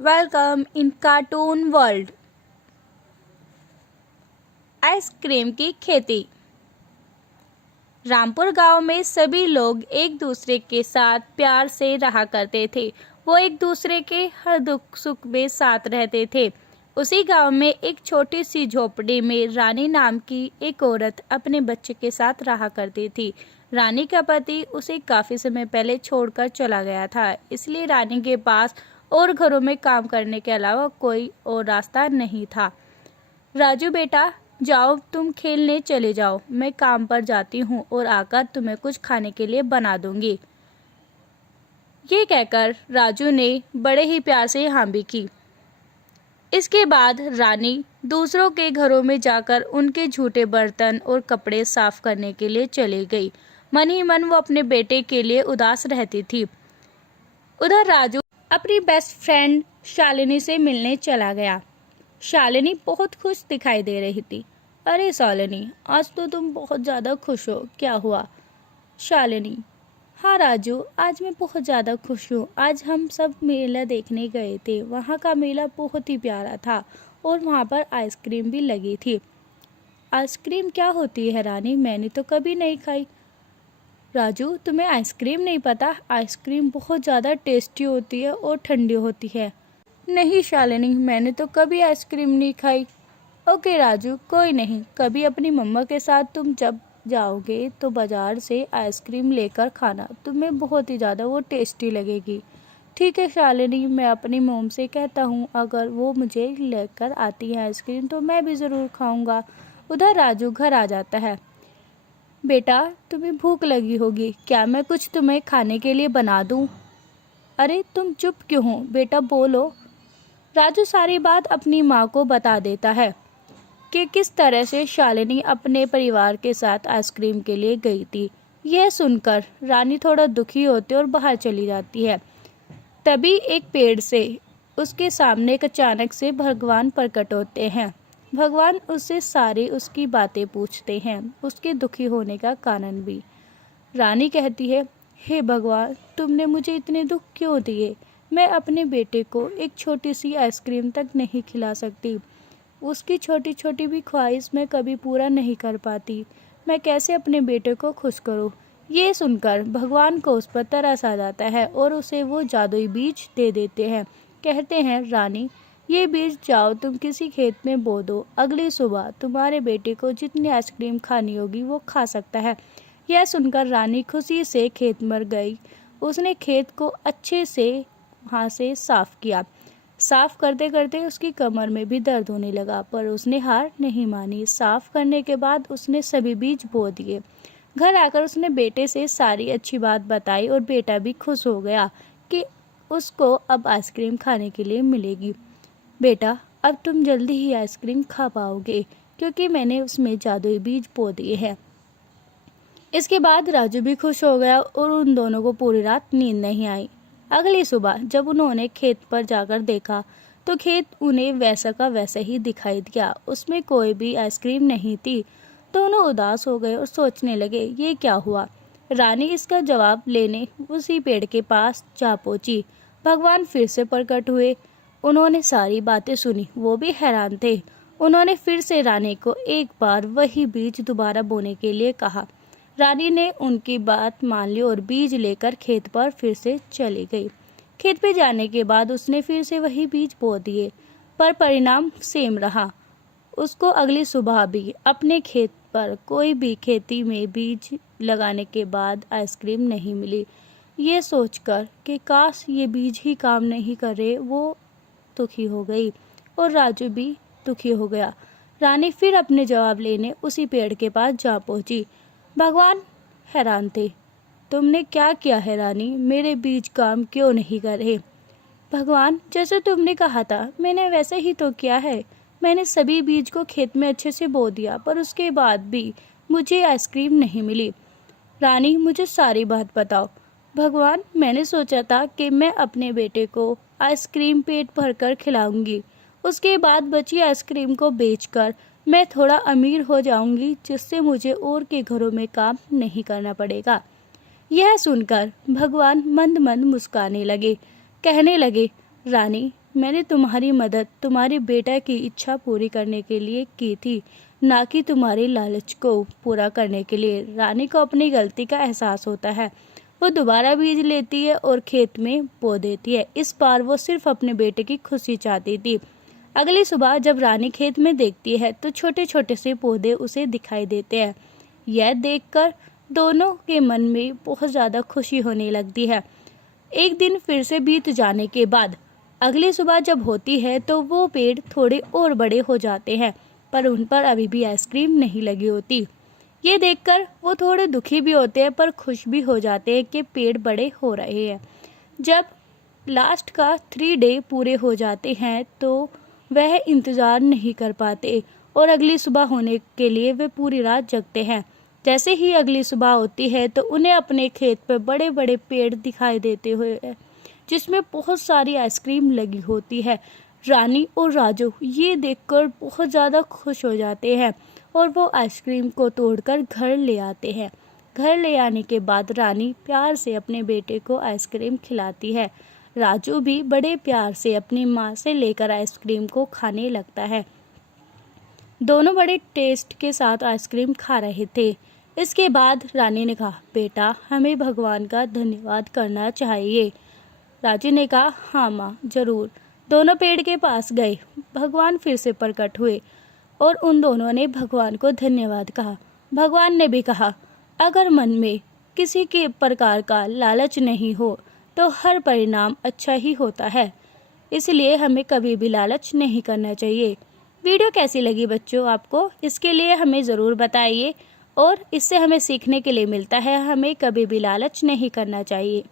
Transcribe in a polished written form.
Welcome in cartoon world. Ice cream की खेती। रामपुर गांव में सभी लोग एक दूसरे के साथ प्यार से रहा करते थे। वो एक दूसरे के हर दुख सुख में साथ रहते थे। उसी गांव में एक छोटी सी झोपड़ी में रानी नाम की एक औरत अपने बच्चे के साथ रहा करती थी। रानी का पति उसे काफी समय पहले छोड़कर चला गया था, इसलिए रानी के पास और घरों में काम करने के अलावा कोई और रास्ता नहीं था। राजू बेटा, जाओ तुम खेलने चले जाओ, मैं काम पर जाती हूँ और आकर तुम्हें कुछ खाने के लिए बना दूंगी। ये कहकर राजू ने बड़े ही प्यार से हाँ भी की। इसके बाद रानी दूसरों के घरों में जाकर उनके झूठे बर्तन और कपड़े साफ करने के लिए चली गई। मन ही मन वो अपने बेटे के लिए उदास रहती थी। उधर राजू अपनी बेस्ट फ्रेंड शालिनी से मिलने चला गया। शालिनी बहुत खुश दिखाई दे रही थी। अरे शालिनी, आज तो तुम बहुत ज़्यादा खुश हो, क्या हुआ? शालिनी: हाँ राजू, आज मैं बहुत ज़्यादा खुश हूँ। आज हम सब मेला देखने गए थे। वहाँ का मेला बहुत ही प्यारा था और वहाँ पर आइसक्रीम भी लगी थी। आइसक्रीम क्या होती है रानी? मैंने तो कभी नहीं खाई। राजू, तुम्हें आइसक्रीम नहीं पता? आइसक्रीम बहुत ज़्यादा टेस्टी होती है और ठंडी होती है। नहीं शालिनी, मैंने तो कभी आइसक्रीम नहीं खाई। ओके राजू, कोई नहीं, कभी अपनी मम्मा के साथ तुम जब जाओगे तो बाज़ार से आइसक्रीम लेकर खाना, तुम्हें बहुत ही ज़्यादा वो टेस्टी लगेगी। ठीक है शालिनी, मैं अपनी मॉम से कहता हूँ, अगर वो मुझे लेकर आती है आइसक्रीम तो मैं भी ज़रूर खाऊंगा। उधर राजू घर आ जाता है। बेटा, तुम्हें भूख लगी होगी, क्या मैं कुछ तुम्हें खाने के लिए बना दूँ? अरे तुम चुप क्यों हो बेटा, बोलो। राजू सारी बात अपनी माँ को बता देता है कि किस तरह से शालिनी अपने परिवार के साथ आइसक्रीम के लिए गई थी। यह सुनकर रानी थोड़ा दुखी होती और बाहर चली जाती है। तभी एक पेड़ से उसके सामने एक अचानक से भगवान प्रकट होते हैं। भगवान उससे सारी उसकी बातें पूछते हैं, उसके दुखी होने का कारण भी। रानी कहती है, हे भगवान, तुमने मुझे इतने दुख क्यों दिए? मैं अपने बेटे को एक छोटी सी आइसक्रीम तक नहीं खिला सकती। उसकी छोटी छोटी भी ख्वाहिश मैं कभी पूरा नहीं कर पाती। मैं कैसे अपने बेटे को खुश करूं? ये सुनकर भगवान को उस पर तरस आ जाता है और उसे वो जादुई बीज दे देते हैं। कहते हैं, रानी, ये बीज जाओ तुम किसी खेत में बो दो। अगली सुबह तुम्हारे बेटे को जितनी आइसक्रीम खानी होगी वो खा सकता है। यह सुनकर रानी खुशी से खेत में गई। उसने खेत को अच्छे से वहाँ से साफ किया। साफ करते करते उसकी कमर में भी दर्द होने लगा, पर उसने हार नहीं मानी। साफ करने के बाद उसने सभी बीज बो दिए। घर आकर उसने बेटे से सारी अच्छी बात बताई और बेटा भी खुश हो गया कि उसको अब आइसक्रीम खाने के लिए मिलेगी। बेटा, अब तुम जल्दी ही आइसक्रीम खा पाओगे क्योंकि मैंने उसमें जादुई बीज बो दिए हैं। इसके बाद राजू भी खुश हो गया और उन दोनों को पूरी रात नींद नहीं आई। अगली सुबह जब उन्होंने खेत पर जाकर देखा तो खेत उन्हें वैसा का वैसा ही दिखाई दिया। उसमें कोई भी आइसक्रीम नहीं थी। दोनों उदास हो गए और सोचने लगे, ये क्या हुआ? रानी इसका जवाब लेने उसी पेड़ के पास जा पहुंची। भगवान फिर से प्रकट हुए। उन्होंने सारी बातें सुनी, वो भी हैरान थे। उन्होंने फिर से रानी को एक बार वही बीज दोबारा बोने के लिए कहा। रानी ने उनकी बात मान ली और बीज लेकर खेत पर फिर से चली गई। खेत पे जाने के बाद उसने फिर से वही बीज बो दिए, पर परिणाम सेम रहा। उसको अगली सुबह भी अपने खेत पर कोई भी खेती में बीज लगाने के बाद आइसक्रीम नहीं मिली। ये सोचकर कि काश ये बीज ही काम नहीं कर रहे, वो दुखी हो गई और राजू भी दुखी हो गया। रानी फिर अपने जवाब लेने उसी पेड़ के पास जा पहुंची। भगवान हैरान थे। तुमने क्या किया है रानी? मेरे बीज काम क्यों नहीं कर रहे? भगवान, जैसे तुमने कहा था मैंने वैसे ही तो किया है। मैंने सभी बीज को खेत में अच्छे से बो दिया, पर उसके बाद भी मुझे आइसक्रीम नहीं मिली। रानी, मुझे सारी बात बताओ। भगवान, मैंने सोचा था कि मैं अपने बेटे को आइसक्रीम पेट भरकर खिलाऊंगी। उसके बाद बची आइसक्रीम को बेचकर मैं थोड़ा अमीर हो जाऊंगी, जिससे मुझे और के घरों में काम नहीं करना पड़ेगा। यह सुनकर भगवान मंद मंद मुस्काने लगे। कहने लगे, रानी, मैंने तुम्हारी मदद तुम्हारे बेटा की इच्छा पूरी करने के लिए की थी, ना कि तुम्हारे लालच को पूरा करने के लिए। रानी को अपनी गलती का एहसास होता है। वो दोबारा बीज लेती है और खेत में बो देती है। इस बार वो सिर्फ अपने बेटे की खुशी चाहती थी। अगली सुबह जब रानी खेत में देखती है तो छोटे छोटे से पौधे उसे दिखाई देते हैं। यह देखकर दोनों के मन में बहुत ज़्यादा खुशी होने लगती है। एक दिन फिर से बीत जाने के बाद अगली सुबह जब होती है तो वो पेड़ थोड़े और बड़े हो जाते हैं, पर उन पर अभी भी आइसक्रीम नहीं लगी होती। ये देखकर वो थोड़े दुखी भी होते हैं पर खुश भी हो जाते हैं कि पेड़ बड़े हो रहे हैं। जब लास्ट का 3 डे पूरे हो जाते हैं तो वह इंतज़ार नहीं कर पाते और अगली सुबह होने के लिए वे पूरी रात जगते हैं। जैसे ही अगली सुबह होती है तो उन्हें अपने खेत पर बड़े बड़े पेड़ दिखाई देते हुए जिसमें बहुत सारी आइसक्रीम लगी होती है। रानी और राजू ये देखकर बहुत ज़्यादा खुश हो जाते हैं और वो आइसक्रीम को तोड़कर घर ले आते हैं। घर ले आने के बाद रानी प्यार से अपने बेटे को आइसक्रीम खिलाती है। राजू भी बड़े प्यार से अपनी माँ से लेकर आइसक्रीम को खाने लगता है। दोनों बड़े टेस्ट के साथ आइसक्रीम खा रहे थे। इसके बाद रानी ने कहा, बेटा हमें भगवान का धन्यवाद करना चाहिए। राजू ने कहा, हाँ माँ जरूर। दोनों पेड़ के पास गए। भगवान फिर से प्रकट हुए और उन दोनों ने भगवान को धन्यवाद कहा। भगवान ने भी कहा, अगर मन में किसी के प्रकार का लालच नहीं हो तो हर परिणाम अच्छा ही होता है, इसलिए हमें कभी भी लालच नहीं करना चाहिए। वीडियो कैसी लगी बच्चों आपको, इसके लिए हमें ज़रूर बताइए और इससे हमें सीखने के लिए मिलता है हमें कभी भी लालच नहीं करना चाहिए।